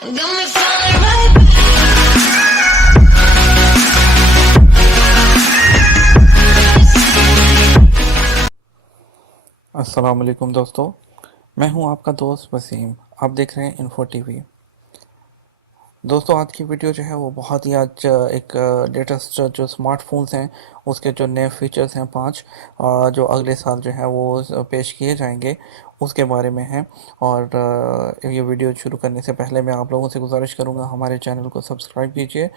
अस्सलाम वालेकुम दोस्तों, मैं हूं आपका दोस्त वसीम। आप देख रहे हैं इन्फो टीवी। दोस्तों, आज की वीडियो जो है वो बहुत ही आज एक लेटेस्ट जो स्मार्टफोन्स हैं उसके जो नए फीचर्स हैं 5 जो अगले साल जो है वो पेश किए जाएंगे उसके बारे में है। और ये वीडियो शुरू करने से पहले मैं आप लोगों से गुजारिश करूंगा, हमारे चैनल को सब्सक्राइब कीजिए,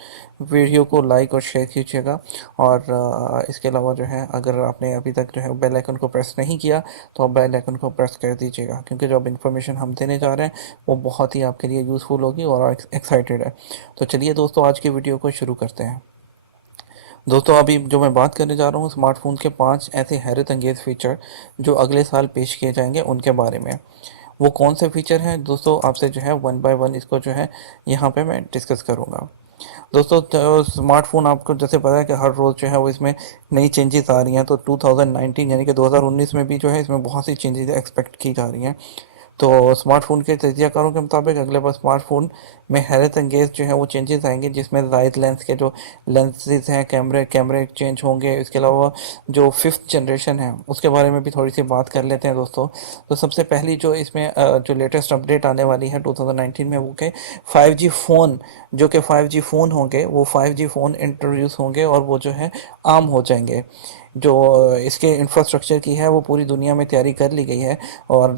वीडियो को लाइक और शेयर कीजिएगा। और इसके अलावा जो है, अगर आपने अभी तक जो है बेल आइकन को प्रेस नहीं किया तो आप बेल आइकन को प्रेस कर दीजिएगा, क्योंकि जो अब इन्फॉर्मेशन हम देने जा रहे हैं वो बहुत ही आपके लिए यूज़फुल होगी और एक्साइटेड है। तो चलिए दोस्तों, आज की वीडियो को शुरू करते हैं। दोस्तों, अभी जो मैं बात करने जा रहा हूँ स्मार्टफोन के 5 ऐसे हैरत अंगेज़ फीचर जो अगले साल पेश किए जाएंगे उनके बारे में। वो कौन से फीचर हैं दोस्तों, आपसे जो है वन बाय वन इसको जो है यहाँ पे मैं डिस्कस करूँगा। दोस्तों, तो स्मार्टफोन आपको जैसे पता है कि हर रोज़ जो है वो इसमें नई चेंजेस आ रही हैं। तो 2019 यानी कि 2019 में भी जो है इसमें बहुत सी चेंजेस एक्सपेक्ट की जा रही हैं। तो स्मार्टफोन के तजियाकारों के मुताबिक अगले बार स्मार्टफोन में हैरत अंगेज़ जो है वो चेंजेस आएंगे, जिसमें जायद लेंस के जो लेंसेज हैं, कैमरे चेंज होंगे। इसके अलावा जो 5th जनरेशन है उसके बारे में भी थोड़ी सी बात कर लेते हैं दोस्तों। तो सबसे पहली जो इसमें जो लेटेस्ट अपडेट आने वाली है 2019 में, वो के 5G फ़ोन, जो कि 5G फ़ोन होंगे, वो 5G फ़ोन इंट्रोड्यूस होंगे और वो जो है आम हो जाएंगे। जो इसके इंफ्रास्ट्रक्चर की है वो पूरी दुनिया में तैयारी कर ली गई है। और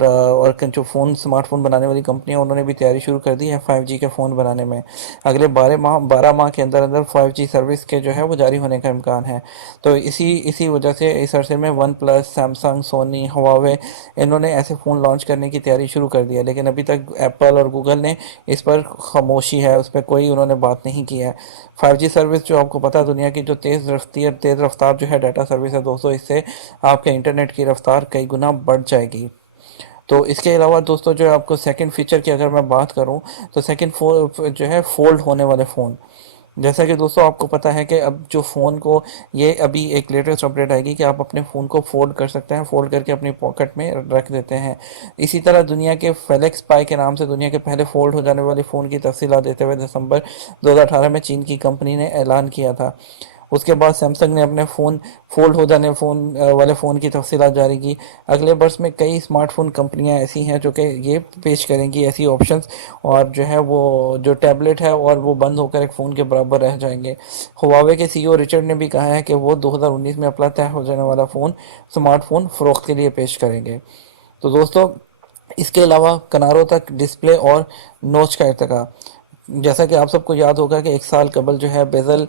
जो स्मार्टफोन बनाने वाली कंपनियां उन्होंने भी तैयारी शुरू कर दी है 5G के फ़ोन बनाने में। अगले 12 माह के अंदर अंदर 5G सर्विस के जो है वो जारी होने का इम्कान है। तो इसी वजह से इस अरसे में OnePlus, Samsung, Sony, Huawei, इन्होंने ऐसे फ़ोन लॉन्च करने की तैयारी शुरू कर दी है। लेकिन अभी तक एप्पल और गूगल ने इस पर खामोशी है, उस पर कोई उन्होंने बात नहीं की है। 5G सर्विस जो आपको पता है दुनिया की जो तेज़ रफ्तार जो है डाटा सर्विस है दोस्तों, इससे आपके इंटरनेट की रफ्तार कई गुना बढ़ जाएगी। तो इसके अलावा दोस्तों, जो आपको सेकंड फीचर की अगर मैं बात करूं, तो सेकंड जो है फोल्ड होने वाले फ़ोन। जैसा कि दोस्तों आपको पता है कि अब जो फ़ोन को, ये अभी एक लेटेस्ट अपडेट आएगी कि आप अपने फ़ोन को फोल्ड कर सकते हैं, फोल्ड करके अपनी पॉकेट में रख देते हैं। इसी तरह दुनिया के फेलेक्स पाई के नाम से दुनिया के पहले फोल्ड हो जाने वाले फ़ोन की तफसीलात देते हुए दिसंबर 2018 में चीन की कंपनी ने ऐलान किया था। उसके बाद सैमसंग ने अपने फ़ोन फोल्ड हो जाने वाले फ़ोन की तफसीलात जारी की। अगले वर्ष में कई स्मार्टफोन कंपनियां ऐसी हैं जो कि ये पेश करेंगी ऐसी ऑप्शंस, और जो है वो जो टैबलेट है और वो बंद होकर एक फ़ोन के बराबर रह जाएंगे। हुआवे के सीईओ रिचर्ड ने भी कहा है कि वो 2019 में अपना तय हो जाने वाला फ़ोन स्मार्टफोन फ़रोख्त के लिए पेश करेंगे। तो दोस्तों, इसके अलावा किनारों तक डिस्प्ले और नोच का इर्तिका। जैसा कि आप सबको याद होगा कि एक साल कबल जो है बेजल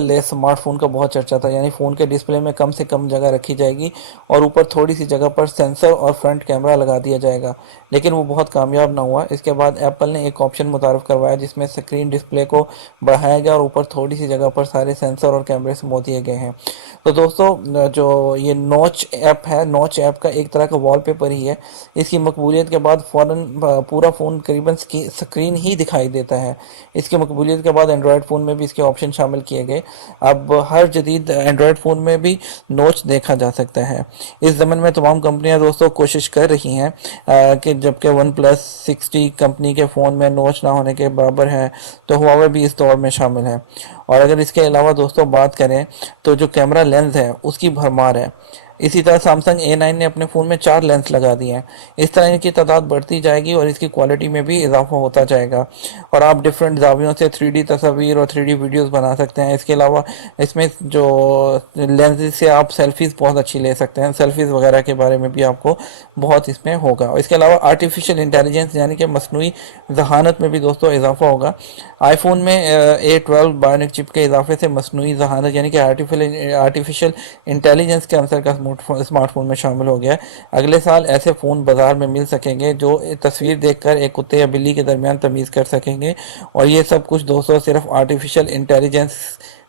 लेस स्मार्टफोन का बहुत चर्चा था, यानी फ़ोन के डिस्प्ले में कम से कम जगह रखी जाएगी और ऊपर थोड़ी सी जगह पर सेंसर और फ्रंट कैमरा लगा दिया जाएगा। लेकिन वो बहुत कामयाब ना हुआ। इसके बाद एप्पल ने एक ऑप्शन मुतारफ़ करवाया जिसमें स्क्रीन डिस्प्ले को बढ़ाया गया और ऊपर थोड़ी सी जगह पर सारे सेंसर और कैमरे समो दिए गए हैं। तो दोस्तों, जो ये नॉच ऐप है, नॉच ऐप का एक तरह का वॉलपेपर ही है। इसकी मकबूलियत के बाद फ़ौरन पूरा फ़ोन करीबन स्क्रीन ही दिखाई देता है। इसकी मकबूलियत के बाद एंड्रॉयड फ़ोन में भी इसके ऑप्शन शामिल किए गए। अब हर जदीद एंड्रॉयड फ़ोन में भी नोच देखा जा सकता है। इस ज़मन में तमाम कंपनियां दोस्तों कोशिश कर रही हैं कि जबकि वन प्लस 60 कंपनी के फ़ोन में नोच ना होने के बराबर है, तो हुआवे भी इस दौर में शामिल है। और अगर इसके अलावा दोस्तों बात करें तो जो कैमरा लेंस है उसकी भरमार है। इसी तरह सैमसंग A9 ने अपने फ़ोन में 4 लेंस लगा दिए हैं। इस तरह इनकी तादाद बढ़ती जाएगी और इसकी क्वालिटी में भी इजाफा होता जाएगा और आप डिफरेंट जावियों से 3D तस्वीर और 3D वीडियोस बना सकते हैं। इसके अलावा इसमें जो लेंस से आप सेल्फीज़ बहुत अच्छी ले सकते हैं, सेल्फीज़ वगैरह के बारे में भी आपको बहुत इसमें होगा। इसके अलावा आर्टिफिशियल इंटेलिजेंस यानी कि मसनूई जहानत में भी दोस्तों इजाफा होगा। आईफोन में A12 बायोनिक चिप के इजाफे से मसनूई जहानत यानी कि आर्टिफिशियल इंटेलिजेंस के अंसर का स्मार्टफोन में शामिल हो गया है। अगले साल ऐसे फ़ोन बाज़ार में मिल सकेंगे जो तस्वीर देखकर एक कुत्ते या बिल्ली के दरमियान तमीज़ कर सकेंगे, और ये सब कुछ दोस्तों सिर्फ आर्टिफिशियल इंटेलिजेंस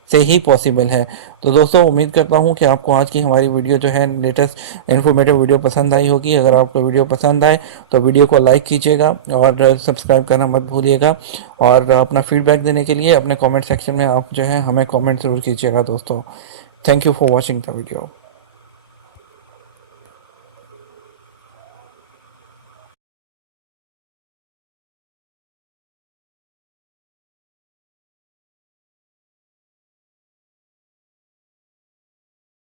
से ही पॉसिबल है। तो दोस्तों, उम्मीद करता हूँ कि आपको आज की हमारी वीडियो जो है लेटेस्ट इन्फॉर्मेटिव वीडियो पसंद आई होगी। अगर आपको वीडियो पसंद आए तो वीडियो को लाइक कीजिएगा और सब्सक्राइब करना मत भूलिएगा। और अपना फीडबैक देने के लिए अपने कमेंट सेक्शन में आप जो है हमें कमेंट ज़रूर कीजिएगा दोस्तों। Thank you for watching the video.